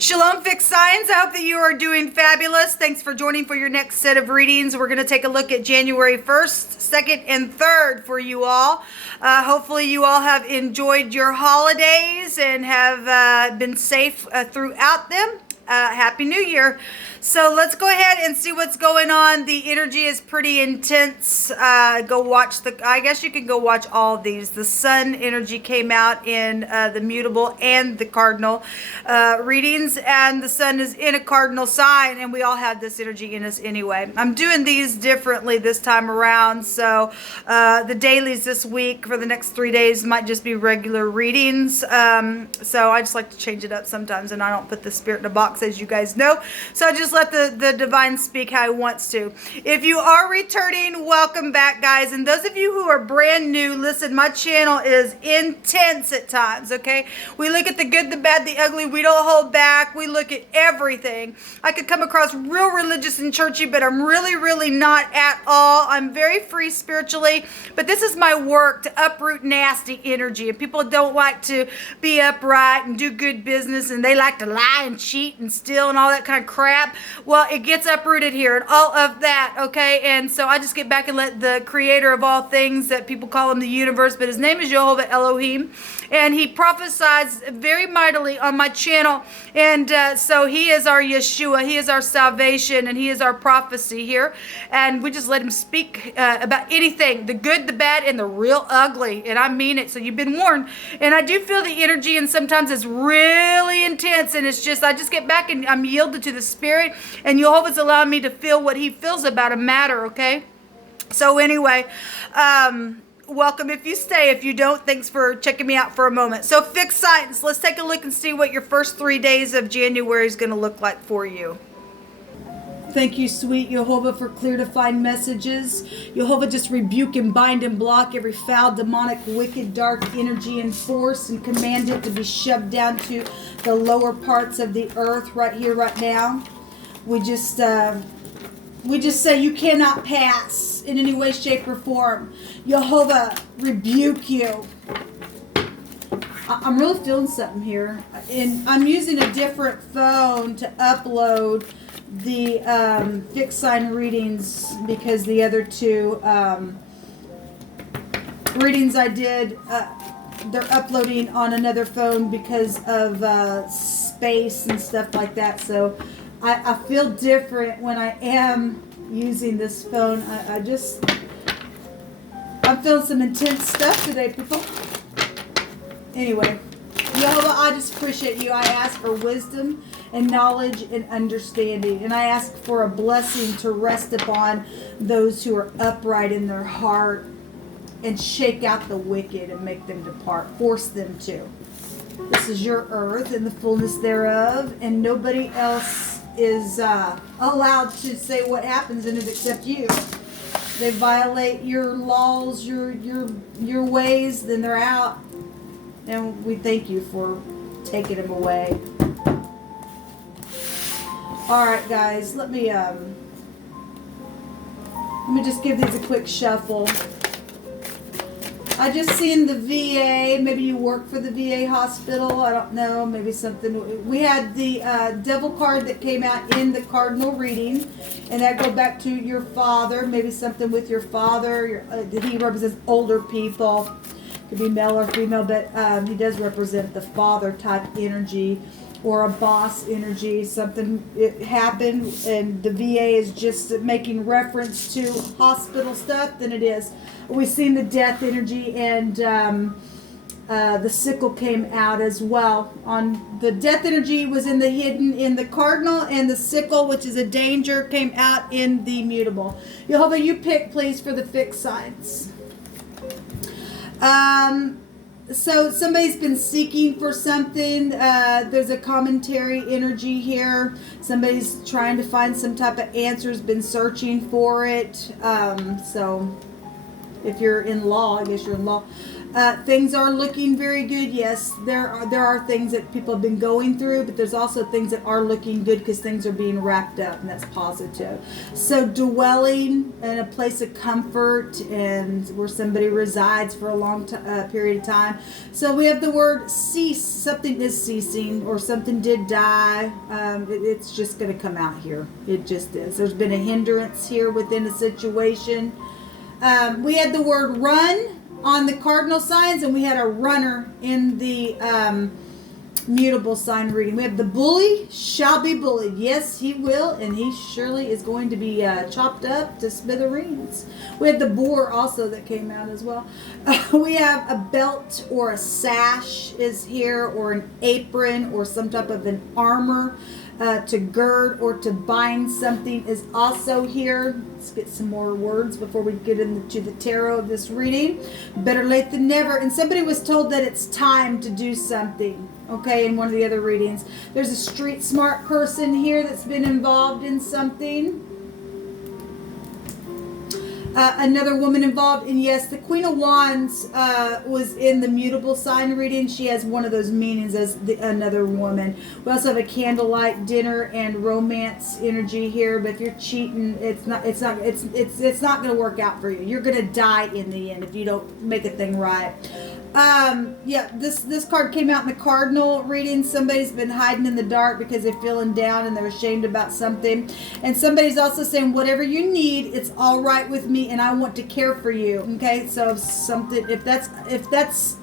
Shalom, fixed signs. I hope that you are doing fabulous. Thanks for joining for your next set of readings. We're going to take a look at January 1st, 2nd, and 3rd for you all. Hopefully you all have enjoyed your holidays and have been safe throughout them. Happy New Year. So let's go ahead and see what's going on. The energy is pretty intense. Go watch I guess you can go watch all of these. The sun energy came out in the mutable and the cardinal readings, and the sun is in a cardinal sign, and we all have this energy in us anyway. I'm doing these differently this time around, so the dailies this week for the next 3 days might just be regular readings. So I just like to change it up sometimes, and I don't put the spirit in a box, as you guys know. So I just let the divine speak how he wants to. If you are returning, welcome back, guys. And those of you who are brand new, listen, my channel is intense at times, okay? We look at the good, the bad, the ugly. We don't hold back. We look at everything. I could come across real religious and churchy, but I'm really not at all. I'm very free spiritually, but this is my work to uproot nasty energy. And people don't like to be upright and do good business, and they like to lie and cheat and steal and all that kind of crap. Well, it gets uprooted here and all of that, okay? And so I just get back and let the creator of all things, that people call him the universe, but his name is Jehovah Elohim, and he prophesies very mightily on my channel. And so he is our Yeshua, he is our salvation, and he is our prophecy here. And we just let him speak about anything, the good, the bad, and the real ugly. And I mean it, so you've been warned. And I do feel the energy, and sometimes it's really intense, and it's just, I just get back and I'm yielded to the spirit, and Jehovah's allowing me to feel what he feels about a matter, okay? So anyway, welcome if you stay. If you don't, thanks for checking me out for a moment. So fixed signs, let's take a look and see what your first 3 days of January is going to look like for you. Thank you, sweet Jehovah, for clear defined messages. Jehovah, just rebuke and bind and block every foul, demonic, wicked, dark energy and force, and command it to be shoved down to the lower parts of the earth right here, right now. We just say you cannot pass in any way, shape, or form. Jehovah, rebuke you. I'm really feeling something here. And I'm using a different phone to upload the fixed sign readings, because the other two readings I did, they're uploading on another phone because of space and stuff like that. So I feel different when I am using this phone. I'm feeling some intense stuff today, people. Anyway, Jehovah, I just appreciate you. I ask for wisdom and knowledge and understanding, and I ask for a blessing to rest upon those who are upright in their heart, and shake out the wicked and make them depart. Force them to. This is your earth and the fullness thereof, and nobody else is allowed to say what happens in it except you. They violate your laws, your ways, then they're out. And we thank you for taking them away. All right, guys, let me just give these a quick shuffle. I just seen the VA. Maybe you work for the VA hospital. I don't know. Maybe something. We had the devil card that came out in the cardinal reading, and that go back to your father. Maybe something with your father. He represents older people. Could be male or female, but he does represent the father type energy, or a boss energy. Something it happened, and the VA is just making reference to hospital stuff. Then it is. We've seen the death energy, and the sickle came out as well. On the death energy was in the hidden in the cardinal, and the sickle, which is a danger, came out in the mutable. Jehovah, you pick, please, for the fixed signs. So somebody's been seeking for something. There's a commentary energy here. Somebody's trying to find some type of answers, been searching for it. So if you're in law, I guess you're in law. Things are looking very good. Yes, there are things that people have been going through, but there's also things that are looking good because things are being wrapped up, and that's positive. So dwelling in a place of comfort and where somebody resides for a long period of time. So we have the word cease. Something is ceasing, or something did die. It's just going to come out here. It just is. There's been a hindrance here within a situation. We had the word run on the cardinal signs, and we had a runner in the mutable sign reading. We have the bully shall be bullied. Yes, he will, and he surely is going to be chopped up to smithereens. We have the boar also that came out as well. We have a belt or a sash is here, or an apron, or some type of an armor. To gird or to bind something is also here. Let's get some more words before we get into the tarot of this reading. Better late than never. And somebody was told that it's time to do something. Okay, in one of the other readings. There's a street smart person here that's been involved in something. Another woman involved, and yes, the Queen of Wands was in the mutable sign reading. She has one of those meanings as another woman. We also have a candlelight dinner and romance energy here. But if you're cheating, it's not going to work out for you. You're going to die in the end if you don't make a thing right. Yeah, this card came out in the cardinal reading. Somebody's been hiding in the dark because they're feeling down and they're ashamed about something. And somebody's also saying, whatever you need, it's all right with me, and I want to care for you. Okay, so if that's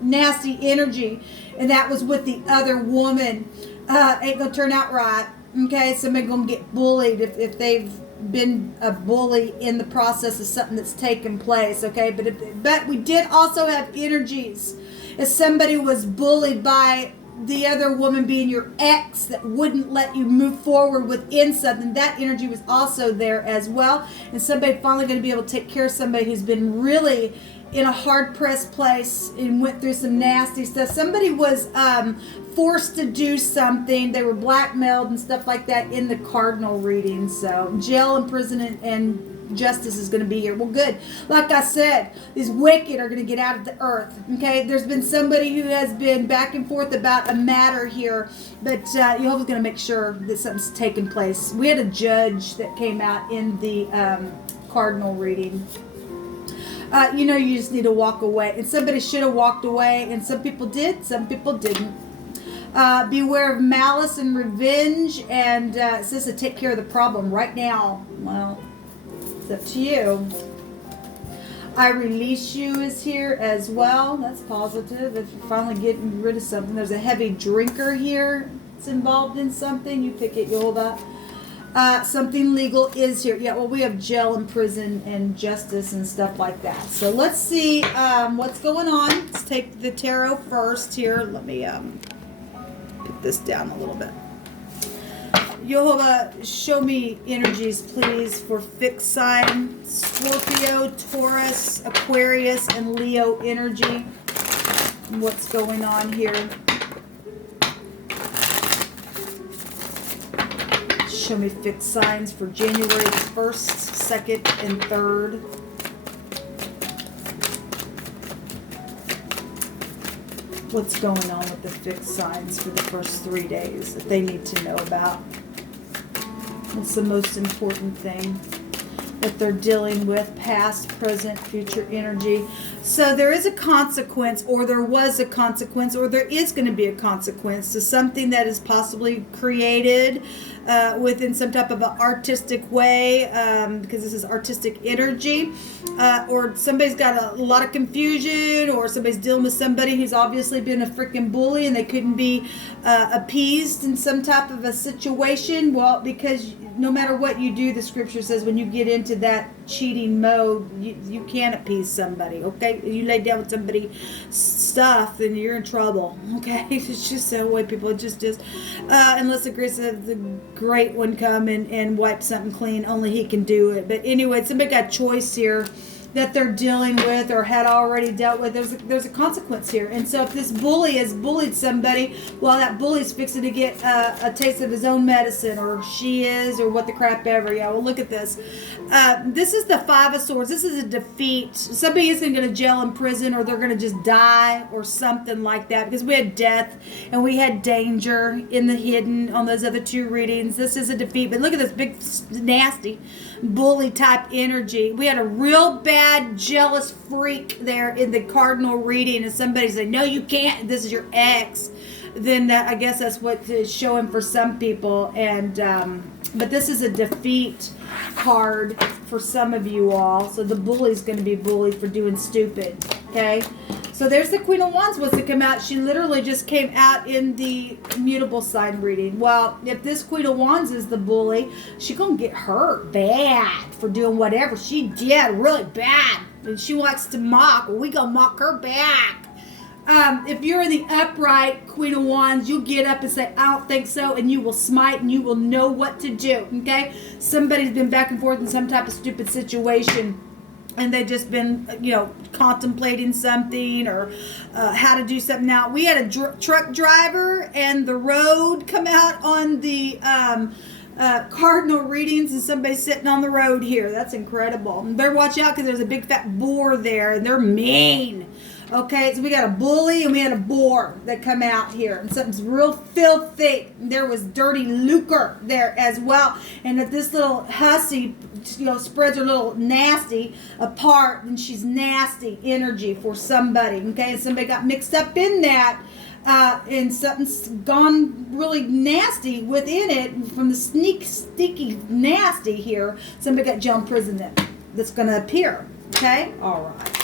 nasty energy, and that was with the other woman, ain't gonna turn out right. Okay, somebody gonna get bullied if they've been a bully in the process of something that's taken place. Okay, but we did also have energies. If somebody was bullied by the other woman being your ex that wouldn't let you move forward within something, that energy was also there as well. And somebody finally going to be able to take care of somebody who's been really in a hard pressed place and went through some nasty stuff. Somebody was forced to do something. They were blackmailed and stuff like that in the cardinal reading. So jail and prison and justice is going to be here. Well, good. Like I said, these wicked are going to get out of the earth. Okay, there's been somebody who has been back and forth about a matter here, but Jehovah's going to make sure that something's taken place. We had a judge that came out in the cardinal reading. You just need to walk away, and somebody should have walked away, and some people did, some people didn't. Beware of malice and revenge, and it says to take care of the problem right now. Well, it's up to you. I release you is here as well. That's positive. If you're finally getting rid of something. There's a heavy drinker here that's involved in something. You pick it, you hold up. Something legal is here. Yeah, well, we have jail and prison and justice and stuff like that. So let's see what's going on. Let's take the tarot first here. Let me put this down a little bit. Jehovah, show me energies, please, for fixed sign, Scorpio, Taurus, Aquarius, and Leo energy. What's going on here? Show me fixed signs for January 1st, 2nd, and 3rd. What's going on with the fixed signs for the first 3 days that they need to know about? What's the most important thing that they're dealing with? Past, present, future energy. So there is a consequence, or there was a consequence, or there is going to be a consequence to something that is possibly created within some type of an artistic way, because this is artistic energy, or somebody's got a lot of confusion, or somebody's dealing with somebody who's obviously been a freaking bully and they couldn't be appeased in some type of a situation. Well, because no matter what you do, the scripture says when you get into that cheating mode, you can't appease somebody. Okay, you lay down with somebody's stuff, then you're in trouble. Okay, it's just that way, people. It's just unless the great one come and wipe something clean, only he can do it. But anyway, somebody got choice here. that they're dealing with or had already dealt with. There's a consequence here. And so if this bully has bullied somebody, well, that bully's fixing to get a taste of his own medicine, or she is, or what the crap ever. Yeah, well, look at this. This is the Five of Swords. This is a defeat. Somebody isn't going to jail in prison, or they're going to just die or something like that, because we had death and we had danger in the hidden on those other two readings. This is a defeat. But look at this big, nasty bully type energy. We had a real bad jealous freak there in the cardinal reading, and somebody said, no, you can't, this is your ex. Then I guess that's what is showing for some people. And but this is a defeat card for some of you all. So the bully's going to be bullied for doing stupid. Okay, so there's the Queen of Wands was to come out. She literally just came out in the mutable sign reading. Well, if this Queen of Wands is the bully, she gonna get hurt bad for doing whatever she did, really bad. And she wants to mock. Well, we gonna mock her back. If you're in the upright Queen of Wands, you'll get up and say, I don't think so, and you will smite and you will know what to do, okay? Somebody's been back and forth in some type of stupid situation, and they've just been, contemplating something or how to do something. Now, we had a truck driver and the road come out on the cardinal readings, and somebody's sitting on the road here. That's incredible. And better watch out, because there's a big fat boar there, and they're mean. Okay, so we got a bully and we had a boar that come out here, and something's real filthy. There was dirty lucre there as well. And if this little hussy, spreads her little nasty apart, then she's nasty energy for somebody. Okay, and somebody got mixed up in that, and something's gone really nasty within it from the sneaky nasty here. Somebody got jail in prison that's going to appear. Okay, all right.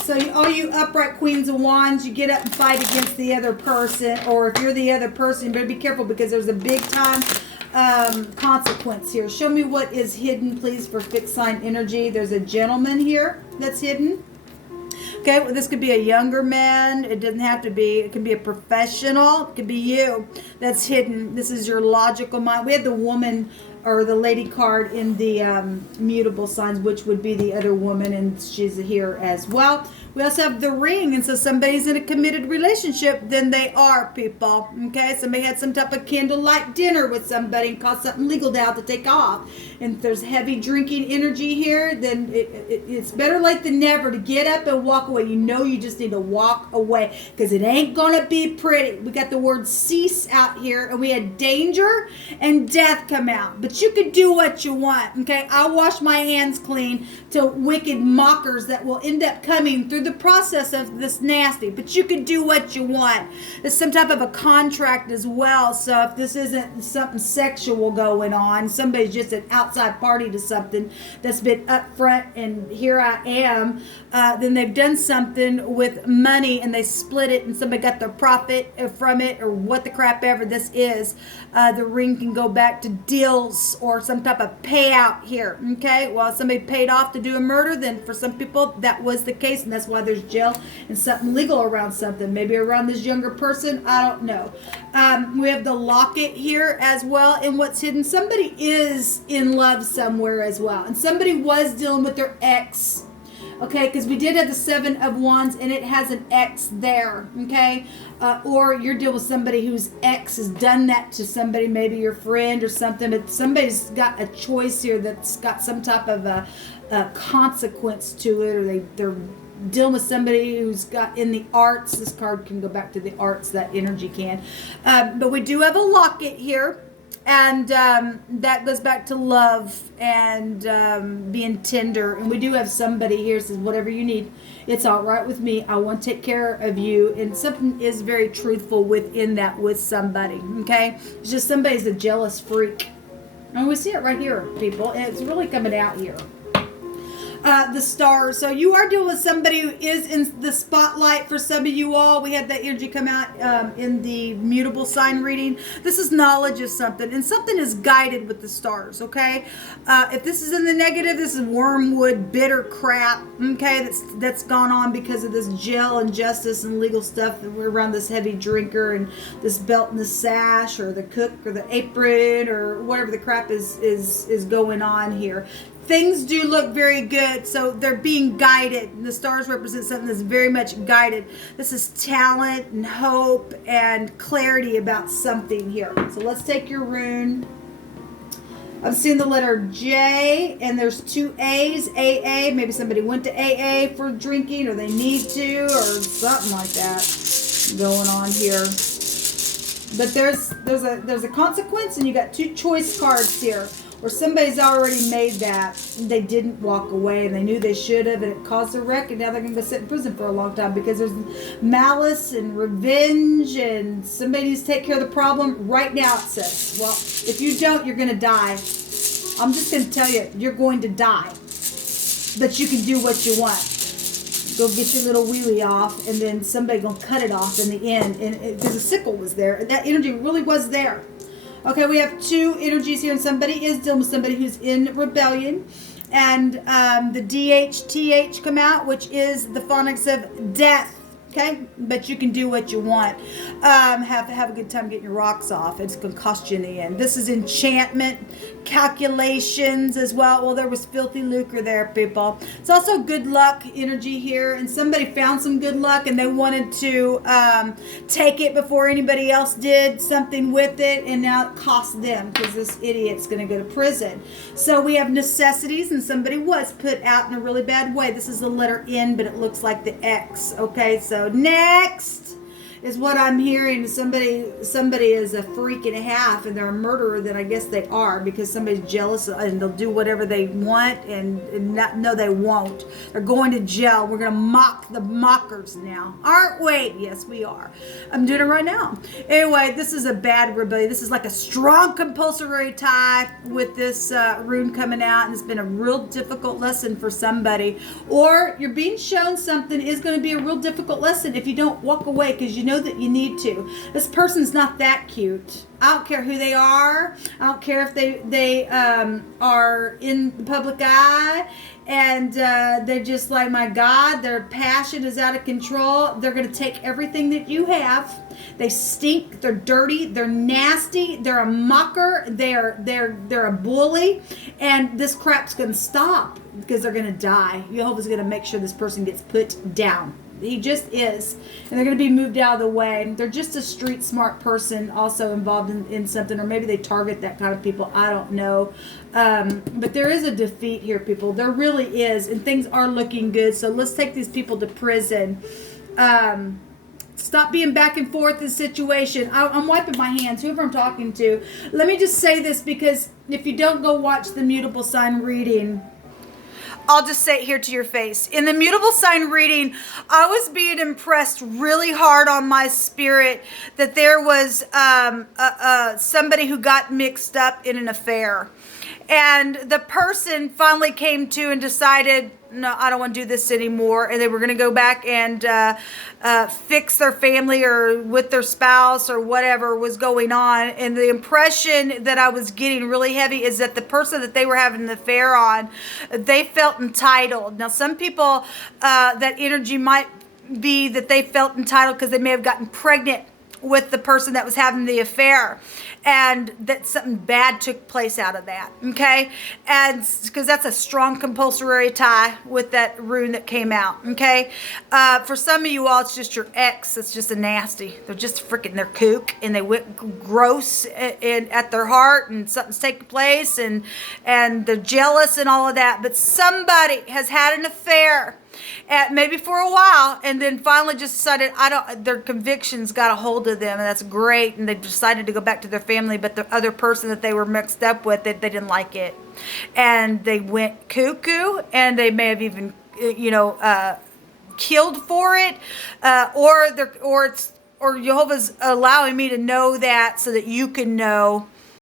So all you upright Queens of Wands, you get up and fight against the other person, or if you're the other person, you better be careful, because there's a big time consequence here. Show me what is hidden, please, for fixed sign energy. There's a gentleman here that's hidden. Okay, well, this could be a younger man. It doesn't have to be. It can be a professional. It could be you that's hidden. This is your logical mind. We had the woman or the lady card in the mutable signs, which would be the other woman, and she's here as well. We also have the ring, and so somebody's in a committed relationship, then they are, people. Okay, somebody had some type of candlelight dinner with somebody and caused something legal now to take off. And if there's heavy drinking energy here, then it's better late than never to get up and walk away. You just need to walk away, because it ain't gonna be pretty. We got the word cease out here, and we had danger and death come out. But you can do what you want, okay? I wash my hands clean to wicked mockers that will end up coming through the process of this nasty. But you can do what you want. There's some type of a contract as well. So if this isn't something sexual going on, somebody's just an outside party to something that's been up front and here I am, then they've done something with money and they split it, and somebody got their profit from it, or what the crap ever this is. The ring can go back to deals or some type of payout here. Okay, well, somebody paid off to do a murder, then for some people that was the case, and that's why there's jail and something legal around something, maybe around this younger person. I don't know. We have the locket here as well, and what's hidden, somebody is in love somewhere as well, and somebody was dealing with their ex. Okay, because we did have the Seven of Wands, and it has an X there, okay? Or you're dealing with somebody whose ex has done that to somebody, maybe your friend or something, but somebody's got a choice here that's got some type of a consequence to it, or they're dealing with somebody who's got in the arts. This card can go back to the arts, that energy can. But we do have a locket here. And that goes back to love and being tender. And we do have somebody here who says, whatever you need, it's all right with me. I want to take care of you. And something is very truthful within that with somebody, okay? It's just somebody's a jealous freak. And we see it right here, people. And it's really coming out here. The stars. So you are dealing with somebody who is in the spotlight for some of you all. We had that energy come out in the mutable sign reading. This is knowledge of something, and something is guided with the stars, okay? If this is in the negative, this is wormwood, bitter crap, okay, that's gone on because of this jail and justice and legal stuff that we're around this heavy drinker and this belt and the sash or the cook or the apron or whatever the crap is going on here. things do look very good. So they're being guided. The stars represent something that's very much guided. This is talent and hope and clarity about something here. So let's take your rune. I'm seeing the letter J, and there's 2 A's, AA. Maybe somebody went to AA for drinking, or they need to, or something like that going on here. But there's a consequence, and you got 2 choice cards here, or somebody's already made that. They didn't walk away, and they knew they should have, and it caused a wreck, and now they're going to go sit in prison for a long time because there's malice and revenge, and somebody needs to take care of the problem right now, it says. Well, if you don't, you're going to die. I'm just going to tell you, you're going to die. But you can do what you want. Go get your little wee-wee off, and then somebody going to cut it off in the end, and because the sickle was there. That energy really was there. Okay, we have 2 energies here, and somebody is dealing with somebody who's in rebellion. And the DHTH come out, which is the phonics of death. Okay, but you can do what you want. Have a good time getting your rocks off. It's going to cost you in the end. This is enchantment, calculations as well. Well, there was filthy lucre there, people. It's also good luck energy here, and somebody found some good luck, and they wanted to take it before anybody else did something with it, and now it costs them because this idiot's going to go to prison. So we have necessities, and somebody was put out in a really bad way. This is the letter N, but it looks like the X. Okay, so next is what I'm hearing. Somebody is a freak and a half, and they're a murderer. Then I guess they are, because somebody's jealous and they'll do whatever they want, and not, no, they won't. They're going to jail. We're going to mock the mockers now, aren't we? Yes, we are. I'm doing it right now. Anyway, this is a bad rebellion. This is like a strong compulsory tie with this rune coming out, and it's been a real difficult lesson for somebody. Or you're being shown something is going to be a real difficult lesson if you don't walk away, because you know that you need to. This person's not that cute. I don't care who they are. I don't care if they are in the public eye, and they're just like, my God, their passion is out of control. They're going to take everything that you have. They stink. They're dirty. They're nasty. They're a mocker. They're a bully, and this crap's going to stop because they're going to die. Jehovah's going to make sure this person gets put down. He just is. And they're going to be moved out of the way. They're just a street smart person also involved in something, or maybe they target that kind of people. I don't know. But there is a defeat here, people. There really is. And things are looking good. So let's take these people to prison. Stop being back and forth in this situation. I'm wiping my hands, whoever I'm talking to. Let me just say this, because if you don't go watch the mutable sign reading, I'll just say it here to your face. In the mutable sign reading, I was being impressed really hard on my spirit that there was somebody who got mixed up in an affair. And the person finally came to and decided, no, I don't want to do this anymore. And they were going to go back and fix their family or with their spouse or whatever was going on. And the impression that I was getting really heavy is that the person that they were having an affair on, they felt entitled. Now, some people, that energy might be that they felt entitled because they may have gotten pregnant with the person that was having the affair, and that something bad took place out of that. Okay, and because that's a strong compulsory tie with that rune that came out. Okay, for some of you all, it's just your ex. It's just a nasty. They're just freaking their kook, and they went gross at their heart, and something's taking place, and they're jealous and all of that. But somebody has had an affair, maybe for a while, and then finally just decided their convictions got a hold of them, and that's great, and they decided to go back to their family, but the other person that they were mixed up with, they didn't like it, and they went cuckoo, and they may have even killed for it, or Jehovah's allowing me to know that so that you can know